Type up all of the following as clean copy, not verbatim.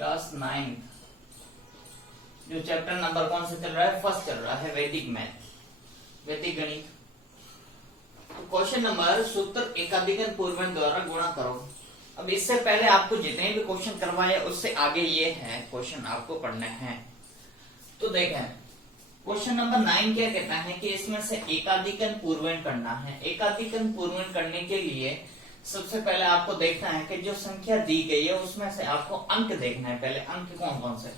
Class 9 जो chapter number कौन सा चल रहा है, फर्स्ट चल रहा है, वैदिक मैथ, वैदिक गणित। तो क्वेश्चन नंबर सूत्र एकाधिकन पूर्वण द्वारा गुणा करो। अब इससे पहले आपको जितने भी क्वेश्चन करवाए उससे आगे ये है क्वेश्चन आपको पढ़ने हैं। तो देखें क्वेश्चन नंबर 9 क्या कहता है कि इसमें से एकाधिकन पूर्वण करना है। एकाधिकन पूर्वण करने के लिए सबसे पहले आपको देखना है कि जो संख्या दी गई है उसमें से आपको अंक देखना है। पहले अंक कौन कौन से,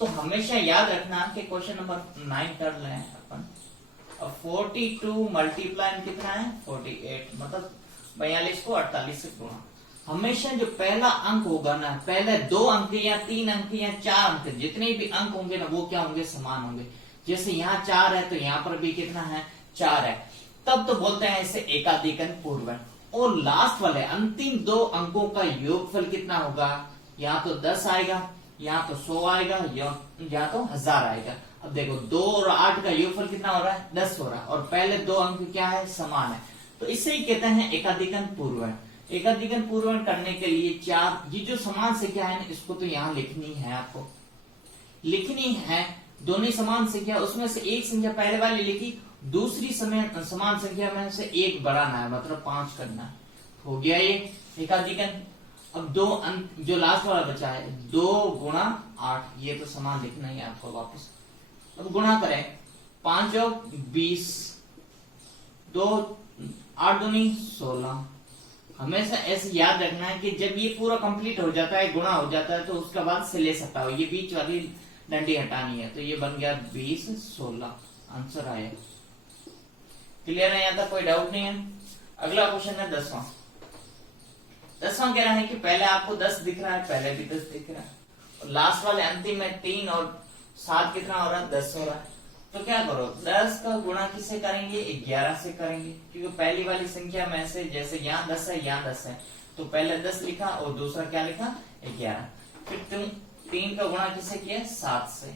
तो हमेशा याद रखना कि क्वेश्चन नंबर 9 कर रहे हैं अपन। अब 42 मल्टीप्लाई कितना है 48, मतलब 42 को 48 से गुणा। हमेशा जो पहला अंक होगा ना, पहले 2 अंक या 3 अंक या 4 अंक, जितने भी अंक होंगे ना वो क्या होंगे, समान होंगे। जैसे यहाँ 4 है तो यहाँ पर भी कितना है 4 है, तब तो बोलते हैं इसे एकाधिकन पूर्वण। और लास्ट वाले अंतिम 2 अंकों का योगफल कितना होगा, यहाँ तो 10 आएगा, यहाँ तो 100 आएगा, यहाँ तो 1000 आएगा। अब देखो 2 और 8 का योगफल कितना हो रहा है, 10 हो रहा है, और पहले 2 अंक क्या है, समान है। तो इससे ही कहते हैं एकाधिकन पूर्वण। एकाधिकन पूर्वण करने के लिए 4, ये जो समान संख्या है ना इसको तो यहाँ लिखनी है, आपको लिखनी है। दोनों समान संख्या, उसमें से एक संख्या पहले वाली लिखी, दूसरी समान संख्या में से एक बढ़ाना है, मतलब 5 करना है। हो गया ये एकाधिकन। अब 2 अंक जो लास्ट वाला बचा है 2 गुणा 8, ये तो समान लिखना ही है आपको वापस। अब गुणा करें 5 और 20, 2 8 दूनी 16। हमेशा ऐसे याद रखना है कि जब ये पूरा कंप्लीट हो जाता है, गुणा हो जाता है, तो उसके बाद से ले सकता हो, ये बीच वाली डंडी हटानी है। तो ये बन गया 20 16, आंसर आया। क्लियर है, यहाँ तक कोई डाउट नहीं है। अगला क्वेश्चन है 10वां। 10वां कह रहा है कि पहले आपको 10 दिख रहा है, पहले भी 10 दिख रहा है, और लास्ट वाले अंतिम में 3 और 7 कितना हो रहा है, 10 हो रहा है। तो क्या करो, 10 का गुणा किससे करेंगे, 11 से करेंगे, क्योंकि पहली वाली संख्या में से जैसे यहाँ 10 है, यहाँ 10 है, तो पहले 10 लिखा और दूसरा क्या लिखा 11। फिर तुम 3 का गुणा किससे किया, 7 से।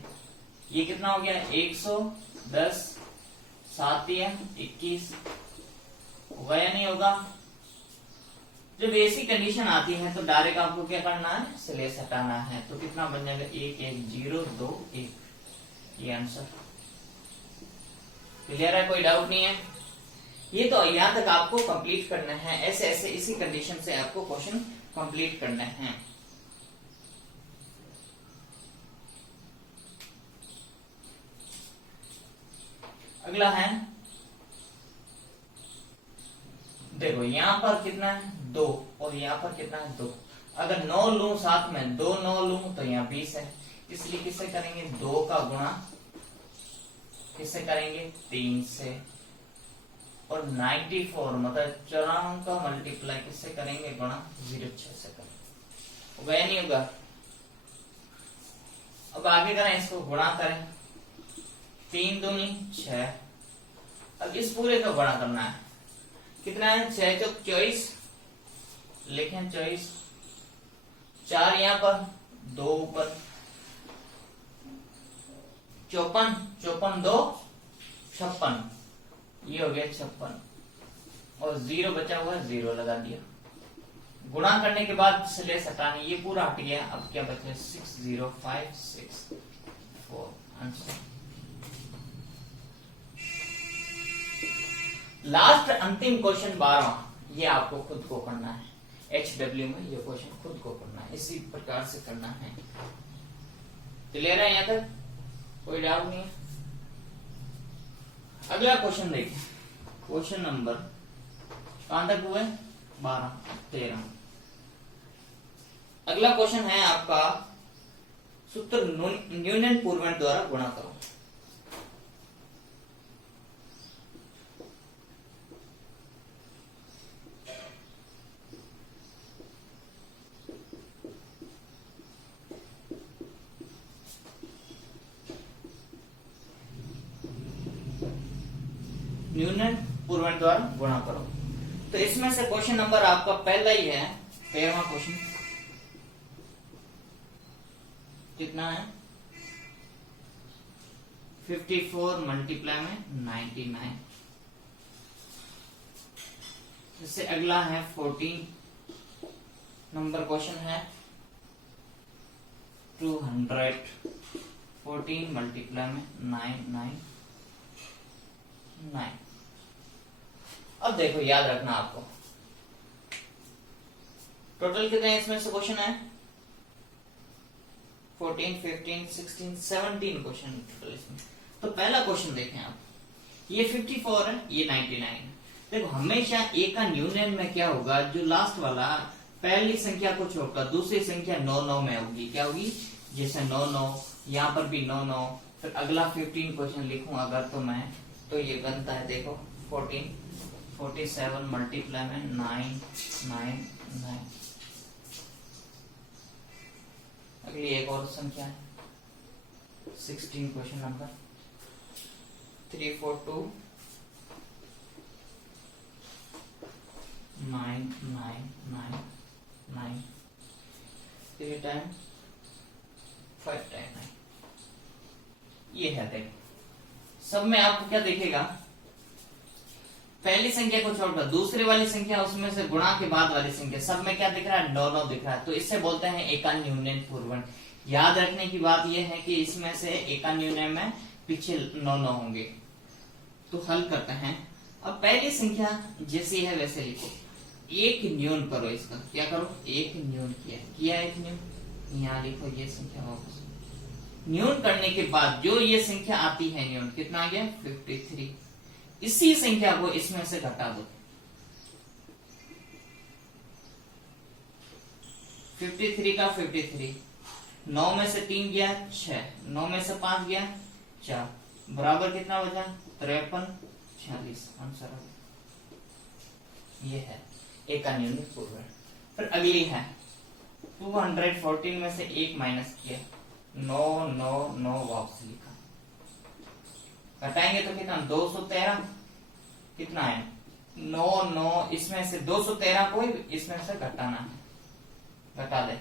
ये कितना हो गया 110, 7 21, होगा या नहीं होगा। जब ऐसी कंडीशन आती है तो डायरेक्ट आपको क्या करना है, स्लेश हटाना है। तो कितना बन जाएगा 1 1 0 2 1, ये आंसर। क्लियर है, कोई डाउट नहीं है। ये तो यहां तक आपको कंप्लीट करना है, ऐसे ऐसे इसी कंडीशन से आपको क्वेश्चन कंप्लीट करना है। अगला है, देखो यहाँ पर कितना है 2 और यहाँ पर कितना है 2। अगर 9 लूं साथ में 2 9 लूं तो यहाँ 20 है, इसलिए किससे करेंगे 2 का गुणा किससे करेंगे 3 से, और 94 मतलब 94 का मल्टीप्लाई किससे करेंगे, गुणा 06 से करेंगे। होगा या नहीं होगा। अब आगे करें, इसको गुणा करें, 3 दूनी 6। अब इस पूरे का गुणा करना है, कितना है 6 चौक 24, लिखें 24, 4 यहाँ पर 2 ऊपर, 54 54 2 56, ये हो गया 56, और 0 बचा हुआ है 0 लगा दिया। गुणा करने के बाद स्लेश हटानी, ये पूरा हट गया। अब क्या बचे 60564, आंसर। लास्ट अंतिम क्वेश्चन 12वां, ये आपको खुद को करना है, HW में ये क्वेश्चन खुद को करना है, इसी प्रकार से करना है। क्लियर है, यहाँ तक कोई डाउट नहीं है। अगला क्वेश्चन देखिए, क्वेश्चन नंबर कहां तक हुए 12 13। अगला क्वेश्चन है आपका सूत्र न्यूनन पूर्वण द्वारा गुणा करो। न्यूनन पूर्वण द्वारा गुणा करो। तो इसमें से क्वेश्चन नंबर आपका पहला ही है, 13वां क्वेश्चन कितना है 54 मल्टीप्लाई में 99। इससे अगला है 14 नंबर क्वेश्चन है 214 मल्टीप्लाई में 999। अब देखो याद रखना आपको टोटल कितने इसमें से क्वेश्चन है 14, 15, 16, 17 क्वेश्चन टोटल इसमें। तो पहला क्वेश्चन देखें आप, ये 54 है, ये 99। देखो हमेशा ए का न्यूनतम में क्या होगा, जो लास्ट वाला पहली संख्या को छोड़कर दूसरी संख्या 9 9 में होगी, क्या होगी, जैसे 9 9, यहाँ पर भी 9 9, फिर अगला 15 क्वेश्चन लिखूं अगर तो मैं, तो ये बनता है देखो 14, 47 मल्टीप्लाई में 999। अगली एक और संख्या है 16 क्वेश्चन नंबर 342 999 3 टाइम 5 टाइम 9। ये है देखो सब में आपको क्या देखेगा, पहली संख्या को छोड़कर दूसरी वाली संख्या उसमें से गुणा के बाद वाली संख्या सब में क्या दिख रहा है 9 9 दिख रहा है। तो इससे बोलते हैं एकान्यून पूर्वण। याद रखने की बात यह है कि इसमें से एकान्यून में पीछे 9 9 होंगे। तो हल करते हैं। अब पहली संख्या जैसी है वैसे लिखो, एक न्यून करो इसका, क्या करो एक न्यून किया एक न्यून, यहाँ लिखो ये संख्या वापस न्यून करने के बाद जो ये संख्या आती है न्यून कितना आ गया 53। इसी संख्या को इसमें से घटा दो, 53 का 53, 9 में से 3 गया 6, 9 में से 5 गया 4, बराबर कितना बचा 53 46। आंसर ये है एकान्यून पूर्वण। फिर अगली है 214 में से 1 माइनस किया 9 9 9 वापस लिखा, घटाएंगे तो कितना 213 कितना है 9 9, इसमें से 213 को इसमें से घटाना है, घटा दे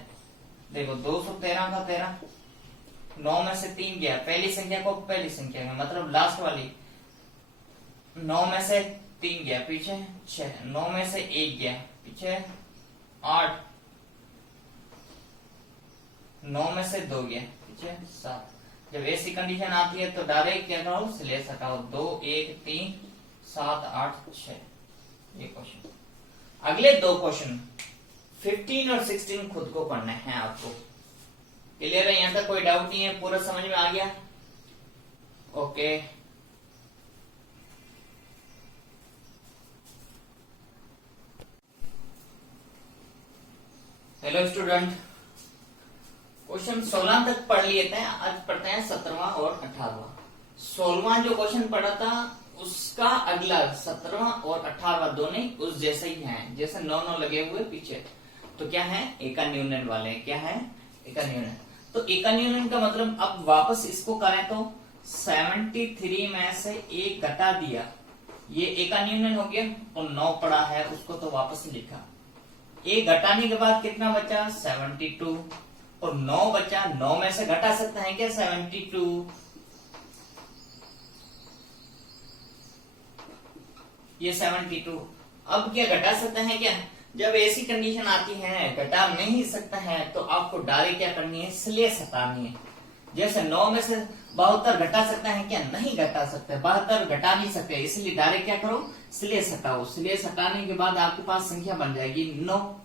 देखो 213 का 13, 9 में से 3 गया पहली संख्या को पहली संख्या में मतलब लास्ट वाली, 9 में से 3 गया पीछे 6, 9 में से 1 गया पीछे 8, 9 में से 2 गया पीछे 7। जब ऐसी कंडीशन आती है तो डायरेक्ट क्या करो स्लेस हटाओ, 2 1 3 7 8 6। ये क्वेश्चन। अगले दो क्वेश्चन 15 और 16 खुद को पढ़ने हैं आपको। क्लियर है, यहां तक कोई डाउट नहीं है, पूरा समझ में आ गया। ओके हेलो स्टूडेंट, क्वेश्चन 16 तक पढ़ लिए थे, आज पढ़ते हैं 17वां और 18वां। 16वां जो क्वेश्चन पढ़ा था उसका अगला 17वां और 18वां दोनों उस जैसे ही हैं, जैसे 9 9 लगे हुए पीछे। तो क्या है एकान्यून वाले, क्या है एकान्यून। तो एकान्यून का मतलब अब वापस इसको करें तो 73 में से 1 घटा दिया, ये एकान्यून हो गया, और 9 पड़ा है उसको तो वापस लिखा। 1 घटाने के बाद कितना बचा 72, और 9 बचा, 9 में से घटा सकते हैं क्या 72, ये 72। अब क्या घटा सकते हैं क्या, जब ऐसी कंडीशन आती है घटा नहीं सकता है तो आपको डायरेक्ट क्या करनी है स्लेस हटानी है। जैसे 9 में से 72 घटा सकता है क्या, नहीं घटा सकते, 72 घटा नहीं सकते, इसलिए डायरेक्ट क्या करो स्लेस हटाओ। स्लेस हटाने के बाद आपके पास संख्या बन जाएगी 9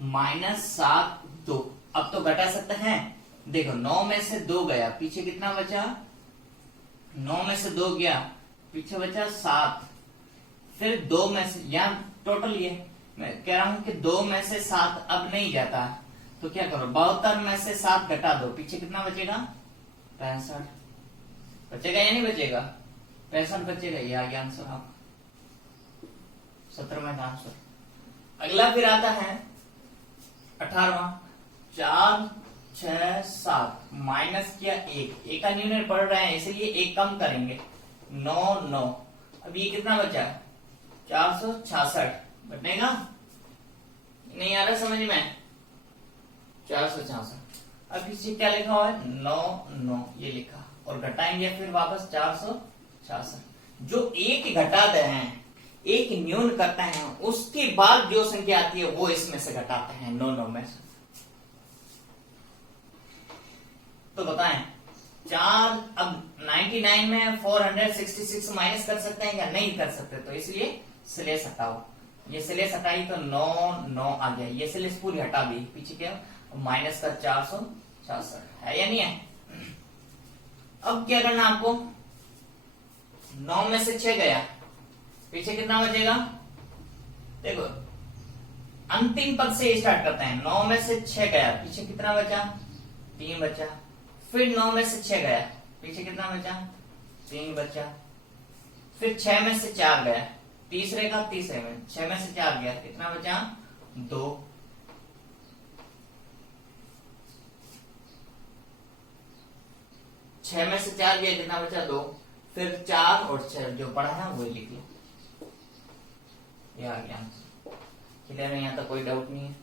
-7 2। अब तो घटा सकते हैं, देखो 9 में से 2 गया पीछे कितना बचा, 9 में से 2 गया पीछे बचा 7, फिर 2 में से यहाँ टोटल ये मैं कह रहा हूं कि 2 में से 7 अब नहीं जाता, तो क्या करो 72 में से 7 घटा दो, पीछे कितना बचेगा 65 बचेगा या नहीं बचेगा, 65 बचेगा। ये आ गया आंसर आपका 17वां आंसर। अगला फिर आता है 18वां, 4 6 7 माइनस किया 1, एकान्यून पढ़ रहे हैं इसलिए 1 कम करेंगे 9 9। अब ये कितना बचा 466 बनेगा, नहीं आ रहा समझ में 466। अब इसे क्या लिखा हुआ है 9 9 ये लिखा, और घटाएंगे फिर वापस 466। जो 1 घटाते हैं 1 न्यून करते हैं उसके बाद जो संख्या आती है वो इसमें से घटाते हैं 9 9 में से। तो बताएं, 4 अब 99 में 466 माइनस कर सकते हैं क्या? नहीं कर सकते, तो इसलिए स्लेस हटाओ। ये स्लेस हटाई तो 9 9 आ गया, ये स्लेस पूरी हटा दी, पीछे क्या माइनस का 466 है या नहीं है? अब क्या करना आपको, 9 में से 6 गया, पीछे कितना बचेगा? देखो अंतिम पद से स्टार्ट करते हैं। 9 में से 6 गया, पीछे कितना बचा? 3 बचा। फिर 9 में से 6 गया, पीछे कितना बचा? 3 बचा। फिर 6 में से 4 गया, तीसरे में 6 में से 4 गया, कितना बचा? 2। 6 में से 4 गया, कितना बचा? 2। फिर 4 और 6 जो पढ़ा है वो लिख लो, ये आ गया। क्लियर है? यहाँ तक कोई डाउट नहीं है?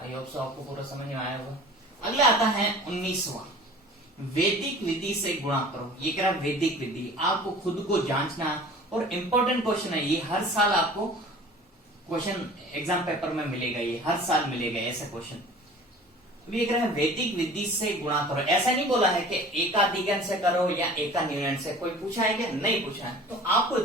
आई होप सो आपको पूरा समझ में आया होगा। अगला आता है 19वां, वैदिक विधि से गुणा करो। ये कह रहा वैदिक विधि, आपको खुद को जांचना है और इंपॉर्टेंट क्वेश्चन है ये। हर साल आपको क्वेश्चन एग्जाम पेपर में मिलेगा, ये हर साल मिलेगा ऐसा क्वेश्चन। ये कह रहा है वैदिक विधि से गुणा करो। ऐसा नहीं बोला है कि एकाधिकन से करो या एकान्यून से, कोई पूछा है क्या? नहीं पूछा है। तो आपको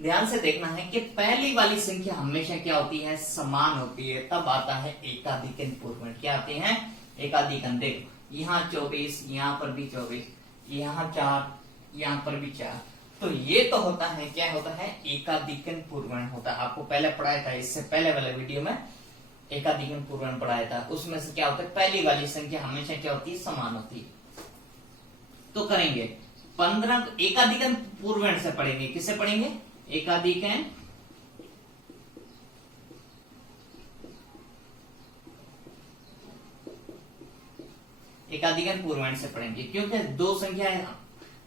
ध्यान से देखना है कि पहली वाली संख्या हमेशा क्या होती है? समान होती है, तब आता है एकाधिकन पूर्वण। क्या आते हैं? एकाधिकन। देखो यहाँ 24, यहाँ पर भी 24, यहाँ 4, यहाँ पर भी 4, तो ये तो होता है, क्या होता है? एकाधिकन पूर्वण होता है। आपको पहले पढ़ाया था, इससे पहले वाले वीडियो में एकाधिकन पूर्वण पढ़ाया था, उसमें से क्या होता है? पहली वाली संख्या हमेशा क्या होती है? समान होती है। तो करेंगे 15 एकाधिकन पूर्वण से पढ़ेंगे। किससे पढ़ेंगे? एकाधिकन पूर्वण से पढ़ेंगे, क्योंकि दो संख्या है,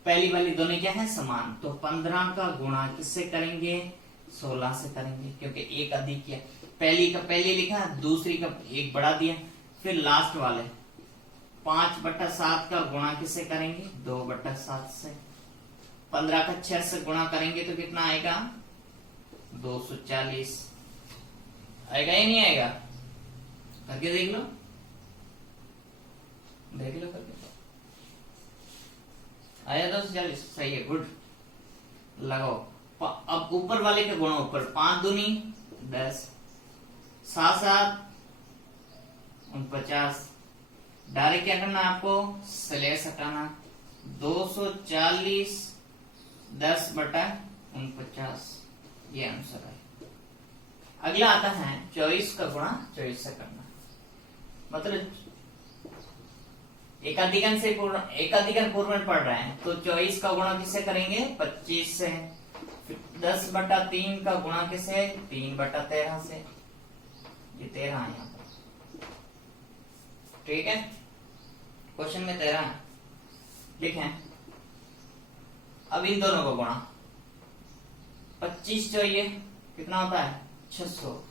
पहली वाली दोनों क्या है? समान। तो 15 का गुणा किससे करेंगे? 16 से करेंगे, क्योंकि एक अधिक किया, पहली का पहले लिखा, दूसरी का एक बढ़ा दिया। फिर लास्ट वाले 5/7 का गुणा किससे करेंगे? 2/7 से। 15 का 6 से गुणा करेंगे तो कितना आएगा? 240 आएगा या नहीं आएगा? करके देख लो, करके आया 240, सही है, गुड। लगाओ। अब ऊपर वाले के गुणा ऊपर, 5 दूनी 10, 7 49। डायरेक्ट क्या करना आपको? स्लेस हटाना। 240 10/49, ये आंसर है। अगला आता है 24 का गुणा 24 से करना। मतलब एकाधिकन पूर्वण पढ़ रहे हैं तो 24 का गुणा किससे करेंगे? 25 से। 10/3 का गुणा किससे? 3/13 से। ये 13 है यहाँ पर, ठीक है? क्वेश्चन में 13 है, लिखें। अब इन दोनों को गुणा, 25 चाहिए, कितना होता है? 600।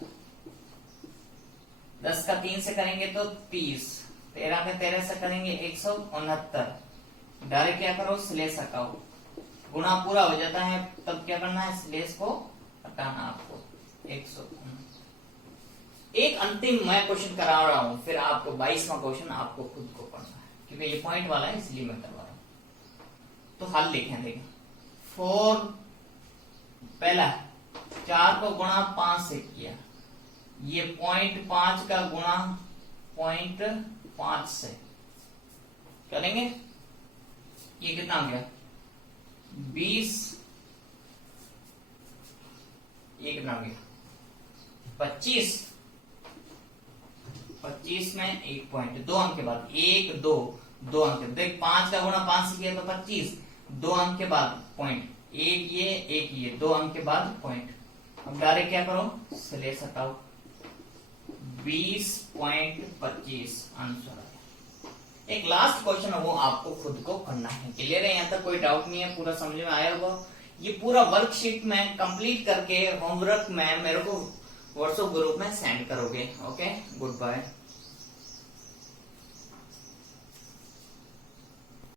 10 का 3 से करेंगे तो 30, 13 का 13 से करेंगे 169। डायरेक्ट क्या करो? स्लेस हटाओ। गुणा पूरा हो जाता है तब क्या करना है? स्लेस को हटाना आपको। 169। एक अंतिम मैं क्वेश्चन करा रहा हूं, फिर आपको 22वां क्वेश्चन आपको खुद को पढ़ना है, क्योंकि ये पॉइंट वाला है इसलिए मैं करवा रहा हूं। तो हल लिखें, देखें। 4 पहला 4 को गुणा 5 से किया, ये 0.5 का गुणा 0.5 से करेंगे, ये कितना हो गया? 20। ये कितना हो गया? 25। 25 में 1 पॉइंट, 2 अंक के बाद 1 2 2 अंक। देख 5 का गुणा 5 से किया तो 25, 2 अंक के बाद पॉइंट, एक ये 2 अंक के बाद पॉइंट। अब डायरेक्ट क्या करो? स्लेस हटाओ। 20.25 आंसर है। एक लास्ट क्वेश्चन है वो आपको खुद को करना है। क्लियर है? यहाँ तक कोई डाउट नहीं है? पूरा समझ में आया होगा? ये पूरा वर्कशीट में कंप्लीट करके होमवर्क में मेरे को व्हाट्सएप ग्रुप में सेंड करोगे। Okay, good bye.